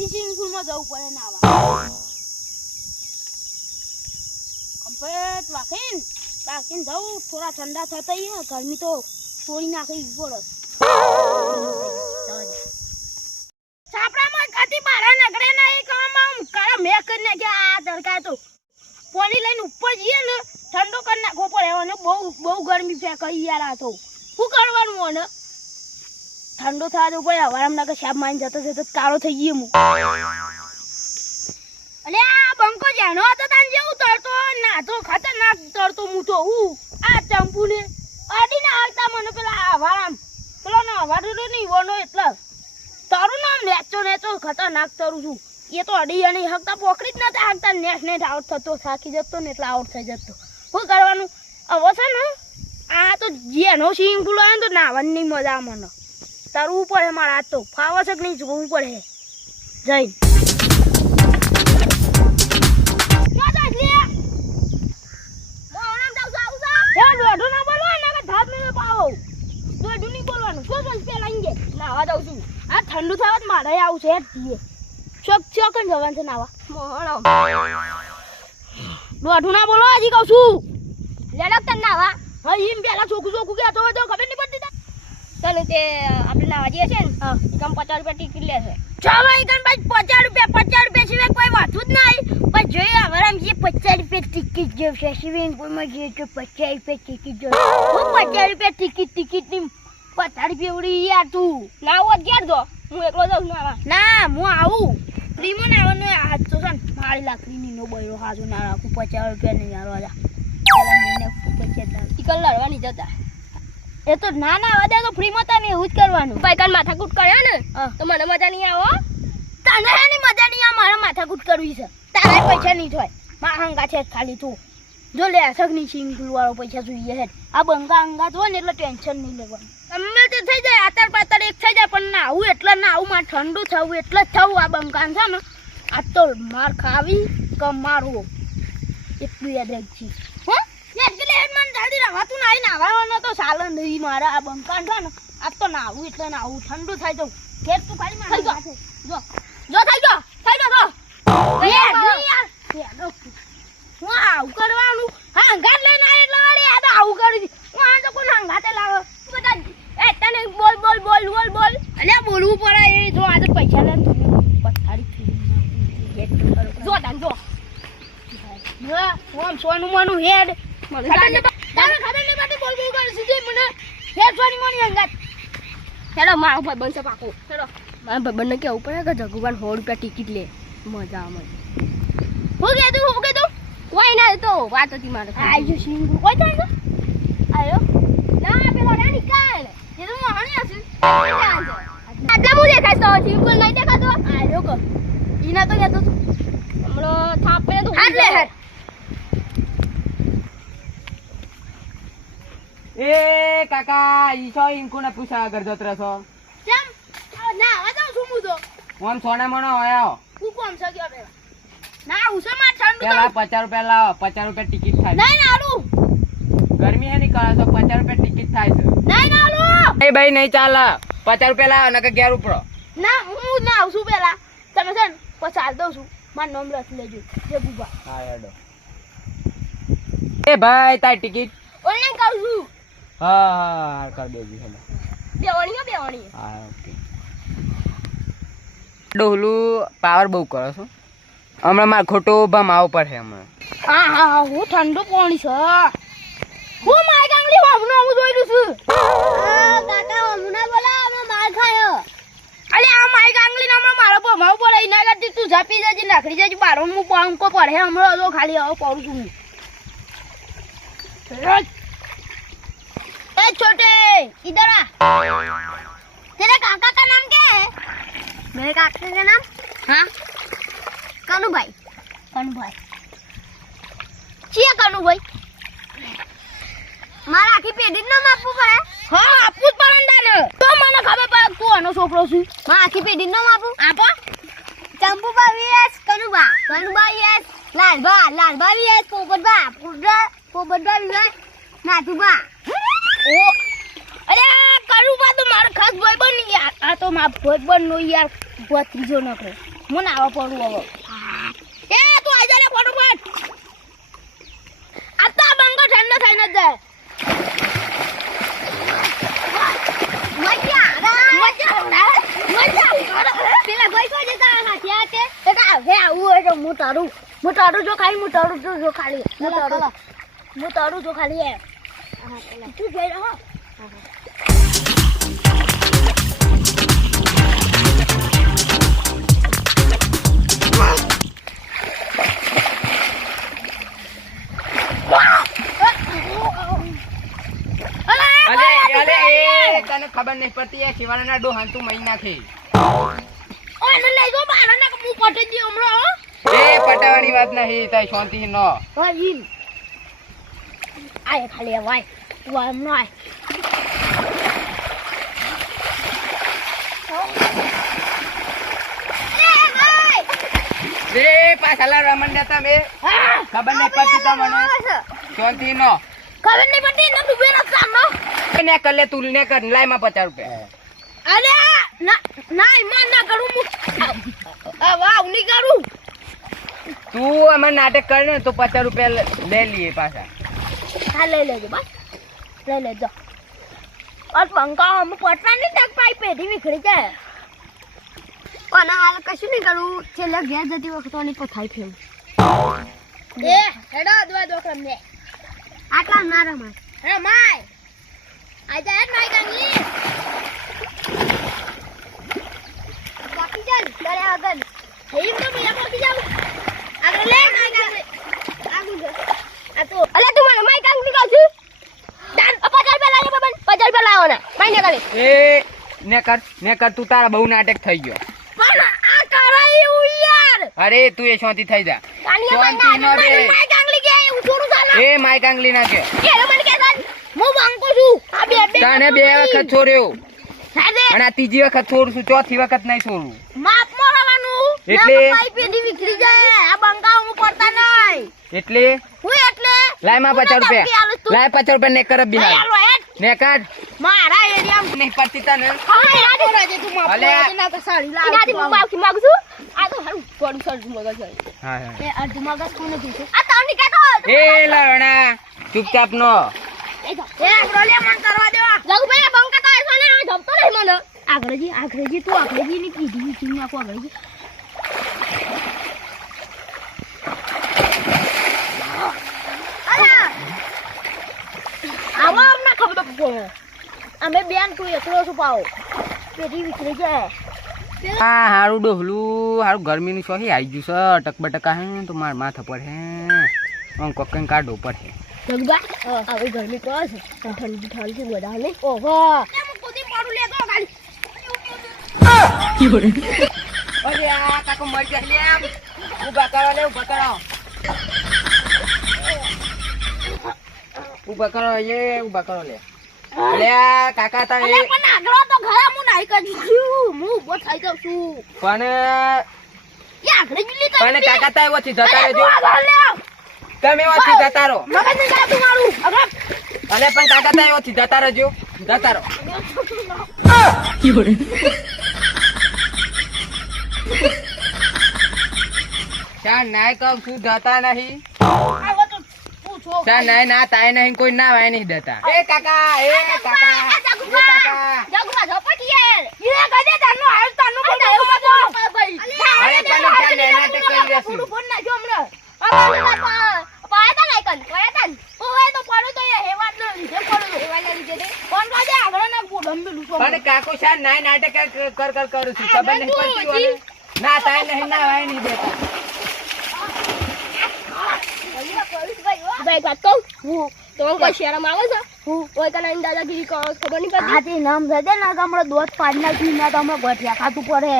પછી સ્વિમિંગ પુલમાં જવું પડે નાવા કમ્પ્લીટ વાકીન જવું થોડા ઠંડા થતા હે ગરમી તો થોડી નાખી પડે સાપરામાં કદી બારા નગરે ના એક આમ કાળા મેક કરીને કે આ તડકા તો પાણી લઈને ઉપર જઈએ ને ઠંડો કરી નાખવો પડે અને બહુ ગરમી ફેંકાઈ યાર આ તો શું કરવાનું મને ઠંડો થવા દઉં પડે હવારામ ના કે શાપ માઈને જતો કાળો થઈ ગયો હું અલે આ બંકો જાનો હતો તાન જેવું તરતો ના તો ખતરનાક તરતો હું તો હું આ ચંપુ ને અડી ના આવતા મને પેલા હવારામ પેલો ના હવાડો નહીં વનો એટલે તારું નામ નેચો ખતરનાક તરું છું એ તો અડી અને હકતા પોકડી જ નતા હકતા નેટ આઉટ થતો થાકી જતો ને એટલે આઉટ થઈ જતો શું કરવાનું હવે છે ને આ તો જેનો સ્વિમિંગ પુલ આવે ને તો નાવાની મજા મને તરવું પડે મારા હાથ તો ફાવે છે કે નહીં જોવું પડે જઈને ઠંડુ થવા મારે આવું છે ચોક જવાનું છે નાવા દોઢું ના બોલો હજી કહું છું લેડક તને નાવા હા એમ પેલા ચોખ્ખું ગયા તો ખબર નહીં પડતી ચાલો તે આપણે નાવા જઈએ છે ને એકમ 50 રૂપિયા ટિકિટ લેશે ચાલો એકમ ભાઈ 50 રૂપિયા સિવાય કોઈ વાતું જ નહીં પણ જોઈએ હવે આમ જે 50 રૂપિયા ટિકિટ જોશે સ્વિમિંગ પુલમાં જઈએ તો 50 રૂપિયા ટિકિટ જોશે હું 50 રૂપિયા ટિકિટ ની 50 રૂપિયા ઉડી યાર તું ના આવો ક્યાં દો હું એકલો જાઉં ના હું આવું ફ્રીમાં ના આવવાનું હાથ તો છે ને મારી લાકડીની નો બૈરો હાજો ના રાખું 50 રૂપિયા નહીં યાર વાજા પેલા મહિને પૈસા ટિકલ લડવાની જતા એ તો ના આવવા દે તો ફ્રીમાં તને એવું જ કરવાનું પૈકાન માથાકૂટ કર્યા ને તો મને મજા નહીં આવો તને એની મજા નહીં આવે મારે માથાકૂટ કરવી છે તારા પૈસા નહીં થાય મારા હંગા છે ખાલી તું જો લે સગની સિંગલ વાળો પૈસા જોઈએ છે આ બંગા અંગા હોય ને એટલે ટેન્શન નહીં લેવાનું ગમે તે થઈ જાય આતર પાતર એક થઈ જાય પણ ના આવું એટલે ના આવું મારે ઠંડુ થવું એટલે જ થવું આ બંકાન છે ને આ તો માર ખાવી કે મારવો એટલું યાદ રાખજે રવાતું ના નાવાનો તો સાલ નહીં મારા આ બંકાન છે ને આ તો ના આવું એટલે ના આવું ઠંડુ થાય તો ખેત તું ખાલી થઈ ગયો થઈ ગયો હું આવું કરવાનું હા હંગાત લઈને આવી એટલે વાળી આ તો આવું કરી હું આ તો કોણ હંગાતે લાવો બધા એ તને બોલ અલ્યા બોલવું પડે એ જો આજે પૈસા લઈને તું પથારી જો તાન જો હા ઓમ સોનું મનું હેડ મને ખબર નહીં બાટી બોલ કરે સીધી મને હેડ સોની મની હંગાત હેડો મારો ભાઈ બનશે પાકો હેડો મારા ભાઈ બનને કેવું પડે કે જગુબાન 100 રૂપિયા ટિકિટ લે મજા આવે હું કીધું કોઈ ના તો વાત હતી મારે આજો સિંગુ કોઈ થાય આયો ના પેલો ના નિકાલ એ તો આણી હશે આટલા મુ દેખાય તો સિંગુ નહીં દેખાતો આયો કો ઈના તો કહેતો હમણો થાપે તો હાથ લે હેડ એ કાકા ઈસો ઇનકોને પૂછા કરજો ત્રસો કેમ ના આવા તો શું મુજો ઓમ સોના મણો આયો હું કોમ છે કે પેલા ના ઉસે માં ઠંડુ પેલા 50 રૂપિયા લાવો 50 રૂપિયા ટિકિટ થાય નહીં નાલું ગરમી હે ની કરે તો 50 રૂપિયા ટિકિટ થાય છે નહીં નાલું એ ભાઈ નહીં ચાલે 50 રૂપિયા લાવો નકર ઘેર ઉપરો ના હું ના આવશું પેલા તમે છે ને પછી હાલ દઉં છું મારું નામ લખી લેજો જે બુબા હા હેડો એ ભાઈ તાર ટિકિટ ઓનલાઈન કરું છું હા કર દેજો હેડો બેવાણી હા ઓકે ડોલું પાવર બહુ કરો છો હમણાં મારે ખોટો ભમાવો પડે હમણાં હા હું ઠંડુ પાણી છે હું મારી ગાંગલી હમણાં હું જોઈ છું કાકા હમણાં બોલા અમે માર ખાયો અલે આ મારી ગાંગલી હમણાં મારો ભમાવો પડે એના કરતી તું ઝાપી જજે નાખડી જજે બારો હું પાંકો પડે હમણાં તો ખાલી આવો પડું છું ए छोटे इधर आ तेरे काका का नाम क्या है मेरे काका का नाम हाँ कानूभाई चिया कानूभाई मारा आखी पेड़ी नाम आपको पड़े हाँ आपको पढ़ा ना तो मैंने खबर पर तू आनो सोपड़ो सी मारा आखी पेड़ी नाम आपको चंपूबा वीएस कानूबा वीएस लालबा वीएस पोपटबा वीएस नाथुबा ओ अरे कानूबा तो मारा खास भाई बन यार आ तो मार भाई बन नो यार बहुत त्रिजो न करे હું નાવા પડું હવે એ તું આઈ જા લે ફટાફટ આ તો આ બંગો ઠંડો થઈને જ જાય પેલા ભાઈ કોઈ જતા હાથિયા તે હવે આવું હોય તો હું તારું જો ખાલી હું તારું જો ખાલી હું તારું જો ખાલી હે તું જઈ રહ્યો તને ખબર નહીં પડતી એ શિવાળાના ડોહાન તું મહી નાખે ઓને લઈ જો બાળાને હું પટે દી હમણાં એ પટાવાની વાત નહીં તાઈ શાંતિ નો ભાઈ આય ખાલી વાય તું આમ નો આય રે પાછલા રમણ તમે ખબર નહીં પડતી તમને શાંતિ નો ખબર નહીં પડતી ને ડૂબે ના સામનો ને કલે તુલ ને કર લાય માં 50 રૂપિયા અરે ના ઈમાન ના કરું હું વાવ નહીં કરું તું અમે નાટક કર ને તો 50 રૂપિયા લે લીએ પાછા હા લઈ લેજો બસ લઈ લેજો और पंखा हम पटना नहीं तक पाई पेटी विखरी जाए और हाल कશું નહીં કરું છેલ્લે ઘેર જતી વખત ઓની પથાઈ ફેવું એ હેડો દો તમને આટલા ના રમાય રમાય આ જાય માઈ ગંગી બાકી ચાલ તારે આગળ હેઈ તો મેરા બાકી જાવ આગળ લે માઈ ગંગી આગળ આ તો અલે તું મને માઈ ગંગી કહું છું દાન 50 રૂપિયા લાગે બબન 50 રૂપિયા લાવો ને માઈ ને કરે એ ને કર તું તારા બહુ નાટક થઈ ગયો પણ આ કરાયું યાર અરે તું એ શાંતિ થઈ જા કાનિયા માઈ ગાંગલી કે હું છોડું ચાલ એ માઈ કાંગલી ના કે એ મને કે હું વાંકો છું આ બે તને બે વખત છોડ્યો સાદે અને આ ત્રીજી વખત છોડું છું ચોથી વખત નહીં છોડું માપ મોરવાનું એટલે માઈ પેડી વિખરી જાય આ બંકા હું પડતા નહીં એટલે હું એટલે લાય માં 50 રૂપિયા લાય 50 રૂપિયા ને કર બિહાર ને કાઢ મારા એરિયા નહીં પડતી તને હા રાજે તું માપ ના તો સાડી લાવ ઇનાથી હું માફી માંગુ છું આ તો હારું થોડું સડું મગજ હોય હા એ અર્ધ મગજ કોને દીધું આ તાવની કેતો એ લરણા ચૂપચાપ નો એ રોલિયા મન કરવા દેવા જગુ ભાઈ બંકા તો એસો ને આ જમતો નહીં મને આગળજી તું આગળજી ની કીધી તું નાખો આગળજી અલા આવા અમને ખબર પડે અમે બેન તું એકલો છું પાઓ પેટી વિખરી જાય હા હારું ડોહલું હારું ગરમીનું સોહી આવી ગયું છે અટક બટકા હે તો માર માથા પર હે આમ કોકન કાઢો પડે જગબા આવી ગરમી પડે છે ઠંડી બધા ને ઓહો હું કુદી પાડું લે તો ખાલી અરે આ કાકો મર ગયા લે ઉભા કરો ઉભા કરો લે અલે કાકા તા અલે પણ આગળ તો ઘરે હું નાઈ કરી છું હું ઉભો થઈ જાઉં છું પણ એ આગળ જીલી તો પણ કાકા તા ઓછી જતા રહેજો તમે ઓછી જતા રહો મગજ ને જા તું મારું આગળ અલે પણ કાકા તા ઓછી જતા રહેજો જતા રહો ચા નાય કહું છું જતા નહીં આવો તો પૂછો ચા નાય ના તાય નહીં કોઈ ના વાય નહીં દેતા એ કાકા જગુબા ઝપટી યાર ઈ ગદે તાનો હાલ તાનો બોલ એવું મતો ભાઈ અરે પણ ચા લેના તે કરી દેશું પૂરું ફોન નાખ્યો હમણાં પાયતા લાઈકન પાયતા ઓય તો પડો તો હેવાત ન લીધે પડો હેવાના લીધે દે ફોન કાજે આગળ ના ડંબેલું છો પણ કાકો શા નાય નાટક કર કરું છું ખબર નહીં પડતી ઓને ના તાય નહીં ના વાય નહીં દેતા ભાઈ ગાતો હું તો કોઈ શરમ આવે છે હું કોઈ કના દાદાગીરી કરો ખબર નહીં પડતી આ તે નામ દે ના તો હમણાં દોત પાડી નાખી ના તો હમણાં ગોઠિયા ખાતું પડે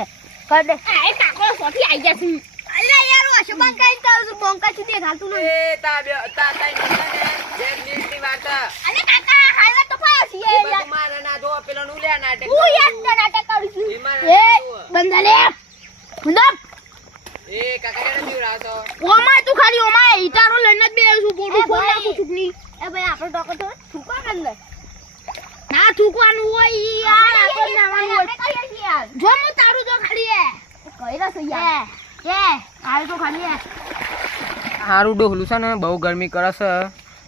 કર દે એ કાકો સોથી આવી જશે અલ્લા યાર અશોક કઈ તો બંકા થી દેખાતું નહીં એ તા તાઈ ને જે નીતિ વાત અલે કાકા હાલત તો પાસ છે યાર મારા ના જો પેલો નું લે નાટક હું યાર નાટક કરું છું એ બંદલે બંદપ એ કાકા કેને જીવ રાતો ઓમાં તું ખાલી ઓમાં ઈટારો લઈને જ બેસું બોડું ફોન નાખું છુકની એ ભાઈ આપણો ટોકો તો છુકા કંદર ના છુકવાનું હોય ઈ યાર આપણે નાવાનું હોય જો હું તારું જો ખાલી એ ભૈરા છે યાર એ હાલ તો ખાલી હારું ડોહલું છે ને બહુ ગરમી કરે છે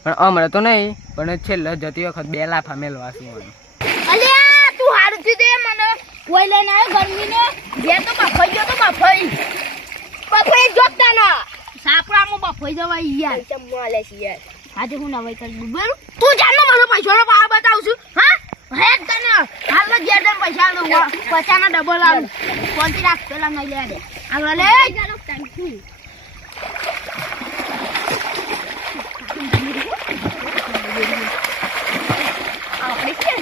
પણ હમણાં તો નહીં પણ છેલ્લે જતી વખત 2 લાફા મેલવાસી મને. અલ્યા તું હારું થી દે મને કોઈ લઈને આવ્યો ગરમીને જે તો બફાઈ ગયો તો બફાઈ જોતા ના સાપરામાં બફાઈ જવાય યાર ચમ મળે છે યાર આજે હું નવાઈ કરી બરોબર તું જાનનો મને પૈસાનો પાવ બતાવું છું હા હે તને હાલ ઘેર દે પૈસા લો પચાના ડબલ આવ કોણથી રાખ પેલા નહીં લે દે આગળ લે ચાલો ટાઈમ આપણે કે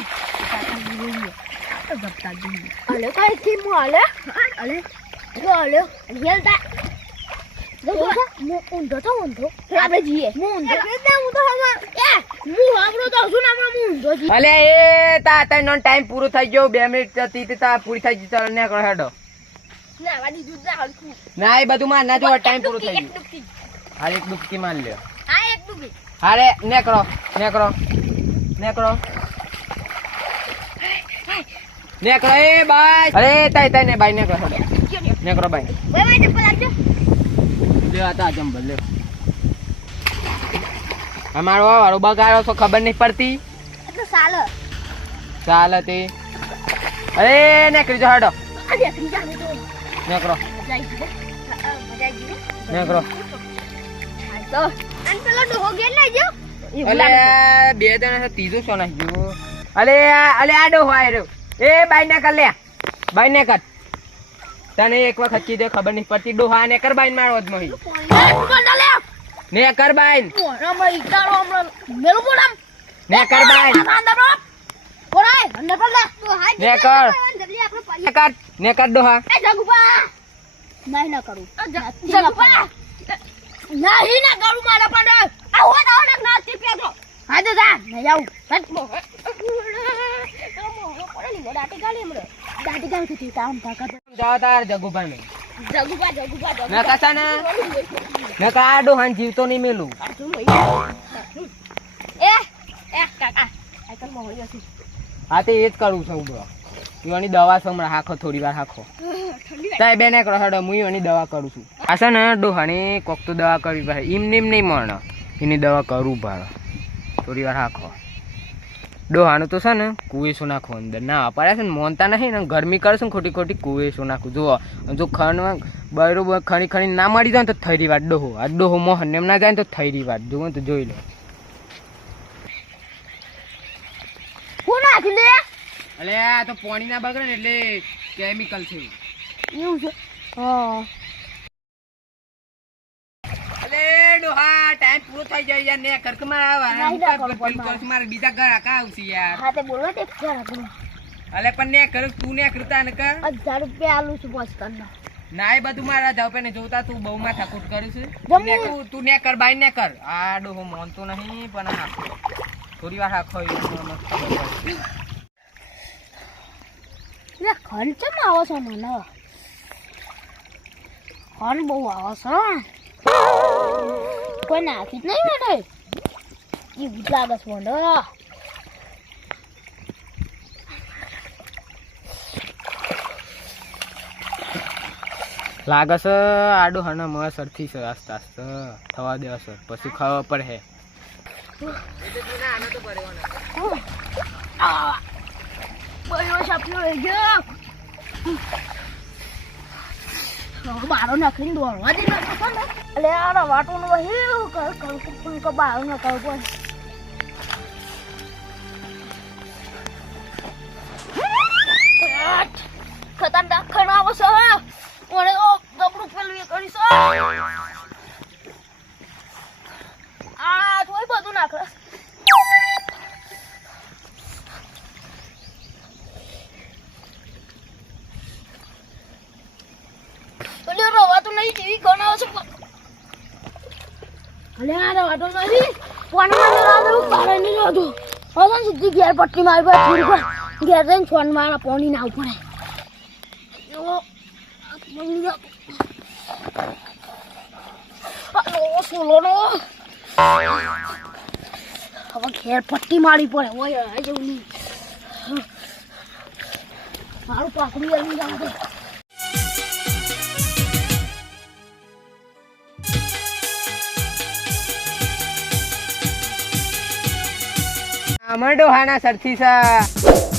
જપતા દી અલે કઈ થી મુ અલે હેલતા ઊંધો આપણે જીએ ઊંધો અલે એ તા તનો ટાઈમ પૂરો થઈ ગયો 2 મિનિટ હતી તે તા પૂરી થઈ ગઈ ચાલ ને કરો હેડો નાવાની દૂધ ના હલકું ના એ બધું માં ના જો ટાઈમ પૂરો થઈ ગયો હાલ એક ડૂબકી માર લ્યો હા એક ડૂબી હારે નેકરો એ બાય અરે તાઈ ને બાય નેકરો બાય ભાઈ ચપ્પલ આપજો લે આતા ચંબલ લે અમારો વાળો બગાડો તો ખબર નહીં પડતી એટલે ચાલ તે અરે નેકરી જો હડો અરે ત્રીજા તો નેકરો તો અન પેલો ડોહો ગેલ લઈ જો અલે 2 જણા છે ત્રીજો સો નાખ જો અલે આ ડોહો આયરો એ બાય ને કર લે બાય ને કર તને એક વખત કીધે ખબર નહીં પડતી ડોહા ને કર બાઈન મારો જ મહી ને કર બાઈન ઓરામાં ઈટાળો હમણાં મેલું પોડામ ને કર બાઈન પોરાય અંદર પર લે ને કર ડોહા એ જગુપા નહીં ના કરું જગુપા નહીં ના કરું મારા પણ આવો ના ટીપ્યા તો હા તો જા નહીં આવું દાટી ગાલી થી કામ તાકાત જાવ તાર જગુપા ને જગુપા ના કાસા ને ના કા ડોહાન જીવતો નહીં મેલું એ કાકા આઈકલ માં હોયો છે હા તે એ જ કરું છું બ્રો ઈવાની દવા સમરા હાખો થોડી વાર હાખો તાય બેને કરો હડો હું ઈવાની દવા કરું છું આ છે ને ડોહાની કોક તો દવા કરવી પડે એમ નહીં મરણ એની દવા કરું ભાડો થોડી વાર હાખો ડોહાનું તો છે ને કુવેસો નાખો અંદર ના પડે છે ને મોનતા નહીં ને ગરમી કરશે ને ખોટી કુવેસો નાખું જુઓ જો ખણમાં બરોબર ખણી ના મળી જાય ને તો થઈરી વાત ડોહો આ ડોહો મોહન એમ ના જાય ને તો થઈરી વાત જુઓ તો જોઈ લો કોણ નાખી લે અલે આ તો પાણી ના બગડે ને એટલે કેમિકલ છે એવું છે હા અલે ડોહા ટાઈમ પૂરો થઈ જાય યાર ને કરક મારા મારે બીજા ઘર આકા આવશે યાર હા તે બોલો તે જરા કરો અલે પણ ને કર તું ને કરતા ને કર 1000 રૂપિયા આલું છું બસ કરના ના એ બધું મારા ધાવ પે ને જોતા તું બહુ માં ઠાકોટ કરું છે તું ને કર બાઈ ને કર આ ડોહો મોનતો નહીં પણ નાખો થોડી વાર આખો લે ખર્ચ માં આવો છો મને ખર્ચ બહુ આવો છો કોઈ નાખી જ નહીં મેડે એ ગુટલા બસ વંડો લાગે છે આડો હને મસ અરથી છે આસ્તે આસ્તે થવા દે અસર પછી ખાવા પડે હે બયો સાપ્યો હે ગયો બારો નાખીને દોડવા દે એટલે આ વાટું નું કર બારો ન કર પણ ખતરનાક ખરાવો છે ઓને ઓ ગબડું પેલું એ કરી છે આ તોય બધું નાખ ઓલે રવા તો નહીં જેવી ગણાવ છે અલે આ રવા તો નહીં ફોન માં રવા દઉં પારે નહીં રાતો ઓસન સીધી ઘેર પટ્ટી મારી પર ઘેર જઈને ફોન મારા પાણી ના પડે ઓ હલો સોલો નો હવે ઘેર પટ્ટી મારી પડે ઓય આ જેવું નહીં મારું પાકડી આવી જાય અમાર ડોહાના સરથી છે